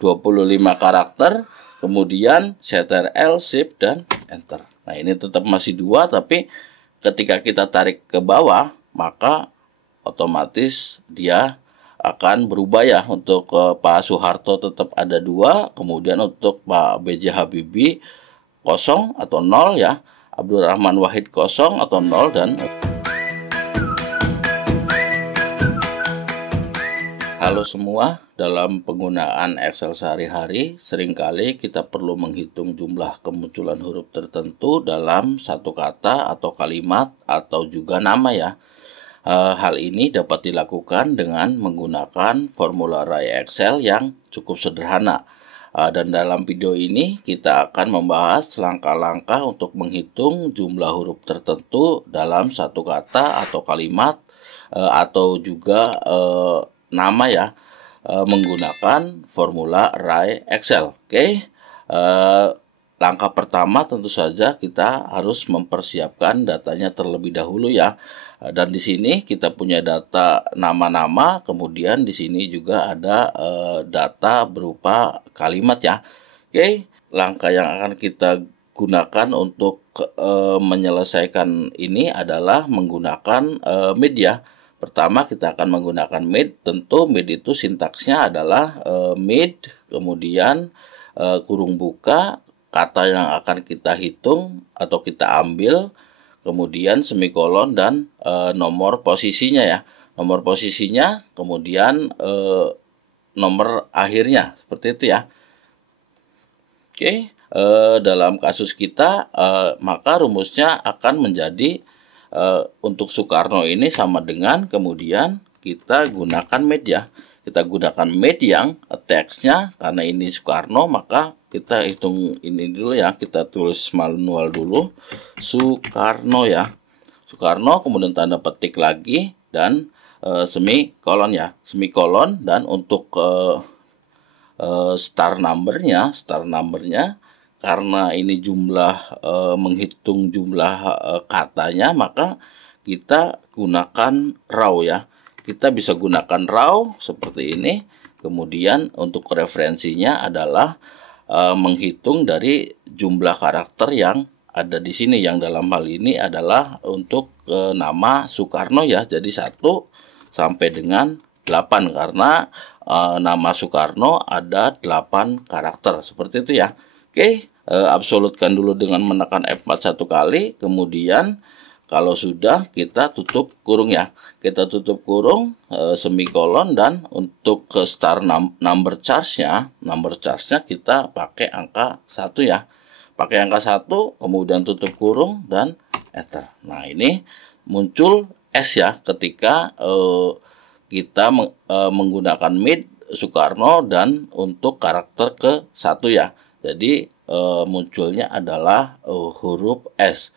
25 karakter, kemudian Ctrl, Shift, dan Enter. Nah, ini tetap masih 2, tapi ketika kita tarik ke bawah, maka otomatis dia akan berubah ya. Untuk Pak Soeharto tetap ada 2, kemudian untuk Pak B.J. Habibie 0 atau 0 ya, Abdurrahman Wahid 0 atau 0, dan halo semua. Dalam penggunaan Excel sehari-hari, seringkali kita perlu menghitung jumlah kemunculan huruf tertentu dalam satu kata atau kalimat atau juga nama ya. Hal ini dapat dilakukan dengan menggunakan formula array Excel yang cukup sederhana. Dan dalam video ini kita akan membahas langkah-langkah untuk menghitung jumlah huruf tertentu dalam satu kata atau kalimat atau juga nama ya, menggunakan formula array Excel. Oke. Langkah pertama tentu saja kita harus mempersiapkan datanya terlebih dahulu ya. Dan di sini kita punya data nama-nama, kemudian di sini juga ada data berupa kalimat ya. Oke, langkah yang akan kita gunakan untuk menyelesaikan ini adalah menggunakan media. Pertama kita akan menggunakan mid. Tentu mid itu sintaksnya adalah mid, kemudian kurung buka, kata yang akan kita hitung atau kita ambil, kemudian semikolon, dan nomor posisinya ya. Nomor posisinya, kemudian nomor akhirnya, seperti itu ya. Oke, dalam kasus kita maka rumusnya akan menjadi untuk Soekarno ini sama dengan, kemudian kita gunakan media. Kita gunakan med yang teksnya, karena ini Soekarno, maka kita hitung ini dulu ya. Kita tulis manual dulu, Soekarno ya. Soekarno, kemudian tanda petik lagi, dan semikolon ya. Semikolon, dan untuk star numbernya, karena ini jumlah menghitung jumlah katanya, maka kita gunakan raw ya. Kita bisa gunakan raw seperti ini. Kemudian untuk referensinya adalah menghitung dari jumlah karakter yang ada di sini, yang dalam hal ini adalah untuk nama Soekarno ya. Jadi 1 sampai dengan 8, karena nama Soekarno ada 8 karakter, seperti itu ya. Oke, absolutkan dulu dengan menekan F4 1 kali, kemudian kalau sudah kita tutup kurung ya. Kita tutup kurung, semikolon, dan untuk ke star number charge-nya kita pakai angka 1 ya. Pakai angka 1, kemudian tutup kurung dan enter. Nah, ini muncul S ya ketika kita menggunakan mid Soekarno dan untuk karakter ke 1 ya. Jadi munculnya adalah huruf S.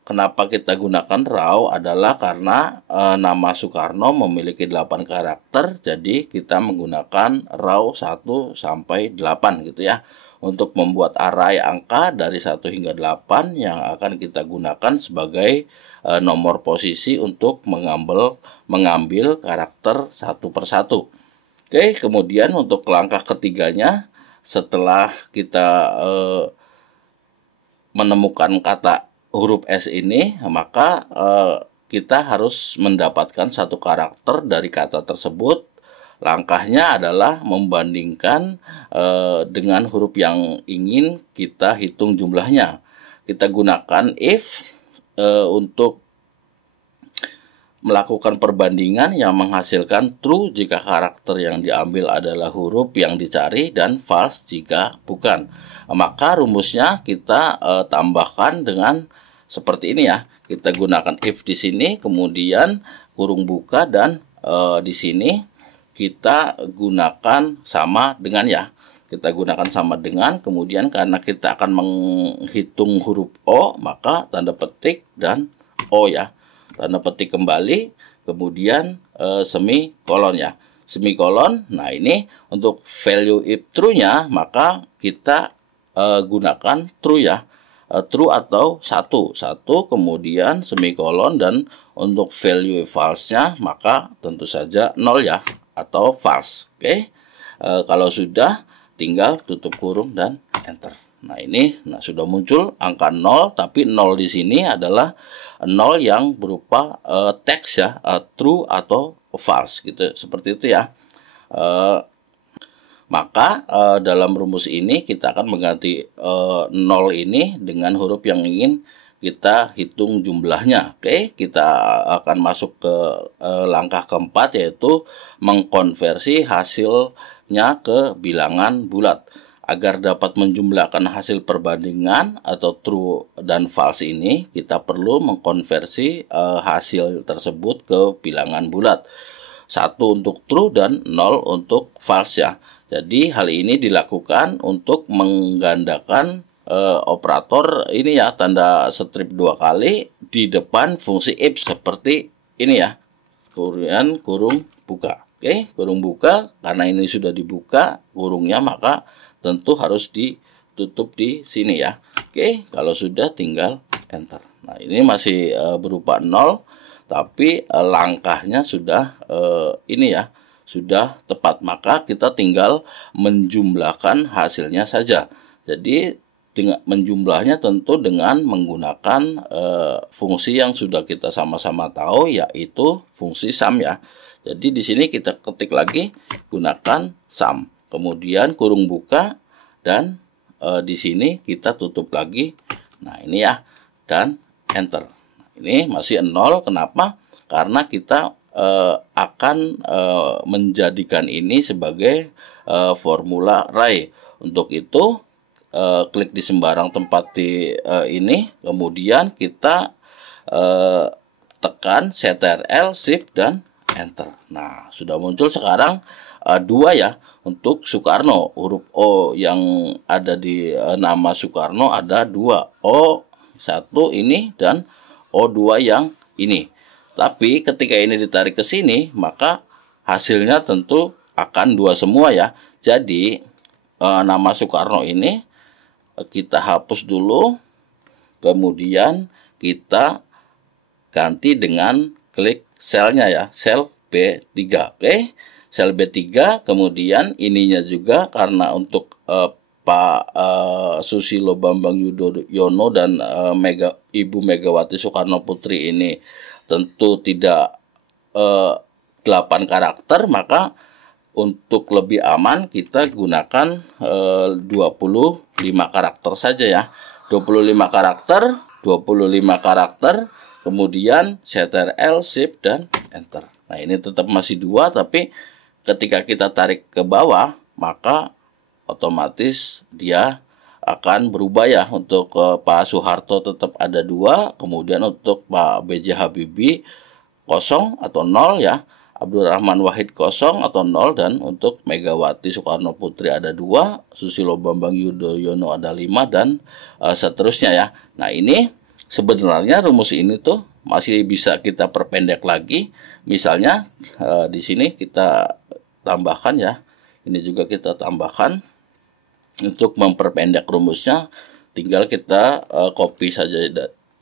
Kenapa kita gunakan raw adalah karena nama Soekarno memiliki 8 karakter, jadi kita menggunakan raw 1 sampai 8 gitu ya. Untuk membuat array angka dari 1 hingga 8 yang akan kita gunakan sebagai nomor posisi untuk mengambil karakter satu persatu. Oke, kemudian untuk langkah ketiganya, setelah kita menemukan kata huruf S ini, maka kita harus mendapatkan satu karakter dari kata tersebut. Langkahnya adalah membandingkan dengan huruf yang ingin kita hitung jumlahnya. Kita gunakan if untuk melakukan perbandingan yang menghasilkan true jika karakter yang diambil adalah huruf yang dicari dan false jika bukan. Maka rumusnya kita tambahkan dengan seperti ini ya. Kita gunakan if di sini, kemudian kurung buka, dan di sini kita gunakan sama dengan ya. Kita gunakan sama dengan, kemudian karena kita akan menghitung huruf O, maka tanda petik dan O ya. Tanda petik kembali, kemudian semikolon ya. Semikolon, nah ini untuk value if true-nya, maka kita gunakan true ya. True atau 1, kemudian semikolon, dan untuk value false-nya maka tentu saja 0 ya, atau false. Oke. Kalau sudah, tinggal tutup kurung dan enter. Nah, ini sudah muncul angka 0, tapi 0 di sini adalah 0 yang berupa teks ya, true atau false gitu. Seperti itu ya. Maka dalam rumus ini kita akan mengganti 0 ini dengan huruf yang ingin kita hitung jumlahnya. Oke, kita akan masuk ke langkah keempat, yaitu mengkonversi hasilnya ke bilangan bulat. Agar dapat menjumlahkan hasil perbandingan atau true dan false ini, kita perlu mengkonversi hasil tersebut ke bilangan bulat. 1 untuk true dan 0 untuk false ya. Jadi hal ini dilakukan untuk menggandakan operator ini ya, tanda strip 2 kali di depan fungsi if seperti ini ya. Kemudian kurung buka. Oke, kurung buka, karena ini sudah dibuka kurungnya, maka tentu harus ditutup di sini ya. Oke, kalau sudah tinggal enter. Nah, ini masih berupa 0, tapi langkahnya sudah ini ya, sudah tepat. Maka kita tinggal menjumlahkan hasilnya saja. Jadi menjumlahnya tentu dengan menggunakan fungsi yang sudah kita sama-sama tahu, yaitu fungsi sum ya. Jadi di sini kita ketik lagi gunakan sum. Kemudian kurung buka dan di sini kita tutup lagi. Nah, ini ya, dan enter. Nah, ini masih 0. Kenapa? Karena kita akan menjadikan ini sebagai formula array. Untuk itu klik di sembarang tempat di ini, kemudian kita tekan Ctrl Shift dan enter. Nah, sudah muncul sekarang 2 ya. Untuk Soekarno, huruf O yang ada di nama Soekarno ada 2, O1 ini dan O2 yang ini. Tapi ketika ini ditarik ke sini, maka hasilnya tentu akan 2 semua ya. Jadi nama Soekarno ini kita hapus dulu, kemudian kita ganti dengan klik selnya ya, sel B3. Oke, sel B3, kemudian ininya juga karena untuk Pak Susilo Bambang Yudhoyono dan Ibu Megawati Soekarno Putri ini tentu tidak 8 karakter, maka untuk lebih aman kita gunakan 25 karakter saja ya. 25 karakter, kemudian Ctrl Shift dan enter. Nah, ini tetap masih 2, tapi ketika kita tarik ke bawah, maka otomatis dia akan berubah ya. Untuk Pak Soeharto tetap ada 2, kemudian untuk Pak B.J. Habibie 0 atau 0 ya, Abdurrahman Wahid 0 atau 0, dan untuk Megawati Soekarno Putri ada 2, Susilo Bambang Yudhoyono ada 5, dan seterusnya ya. Nah, ini sebenarnya rumus ini tuh masih bisa kita perpendek lagi. Misalnya di sini kita tambahkan ya, ini juga kita tambahkan. Untuk memperpendek rumusnya, tinggal kita copy saja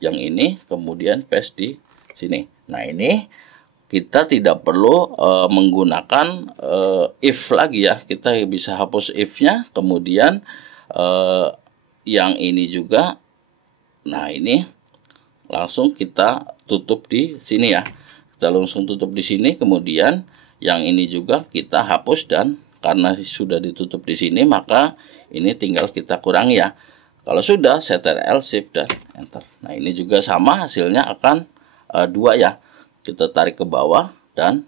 yang ini, kemudian paste di sini. Nah, ini kita tidak perlu menggunakan if lagi ya. Kita bisa hapus if-nya, kemudian yang ini juga. Nah, ini langsung kita tutup di sini ya. Kita langsung tutup di sini, kemudian yang ini juga kita hapus, dan karena sudah ditutup di sini, maka ini tinggal kita kurangi ya. Kalau sudah, Ctrl Shift dan enter. Nah, ini juga sama, hasilnya akan 2 ya. Kita tarik ke bawah dan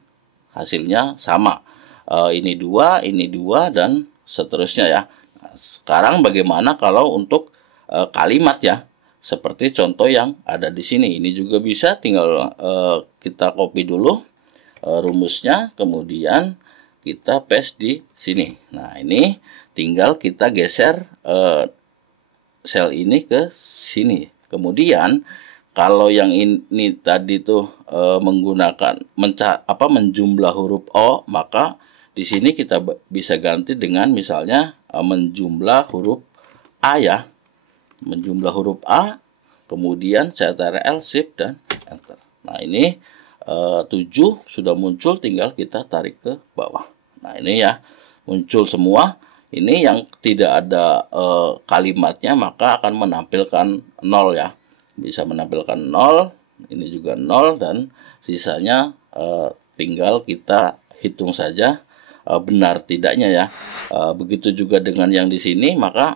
hasilnya sama. Ini 2, dan seterusnya ya. Nah, sekarang bagaimana kalau untuk kalimat ya? Seperti contoh yang ada di sini. Ini juga bisa, tinggal kita copy dulu rumusnya, kemudian kita paste di sini. Nah, ini tinggal kita geser sel ini ke sini. Kemudian kalau yang ini tadi tuh menggunakan menjumlah huruf O, maka di sini kita bisa ganti dengan misalnya menjumlah huruf A ya. Menjumlah huruf A, kemudian Ctrl Shift dan enter. Nah, ini 7 sudah muncul, tinggal kita tarik ke bawah. Nah, ini ya, muncul semua. Ini yang tidak ada kalimatnya maka akan menampilkan 0 ya. Bisa menampilkan 0, ini juga 0, dan sisanya tinggal kita hitung saja benar tidaknya ya. Begitu juga dengan yang di sini, maka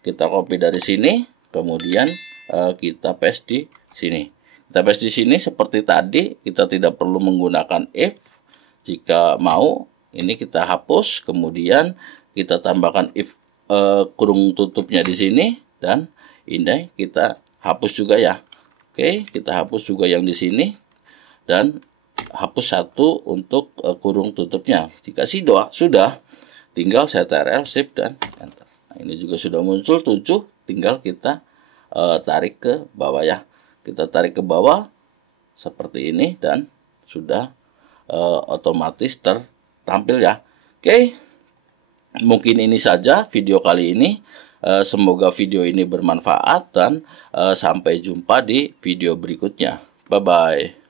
kita copy dari sini, kemudian kita paste di sini. Kita paste di sini seperti tadi, kita tidak perlu menggunakan if. Jika mau, ini kita hapus, kemudian kita tambahkan if kurung tutupnya di sini, dan ini kita hapus juga ya. Oke, kita hapus juga yang di sini dan hapus satu untuk kurung tutupnya. Jika sudah, tinggal Ctrl Shift dan Enter. Nah, ini juga sudah muncul 7, tinggal kita tarik ke bawah ya. Kita tarik ke bawah seperti ini dan sudah otomatis tertampil ya. Oke. Mungkin ini saja video kali ini. Semoga video ini bermanfaat dan sampai jumpa di video berikutnya. Bye-bye.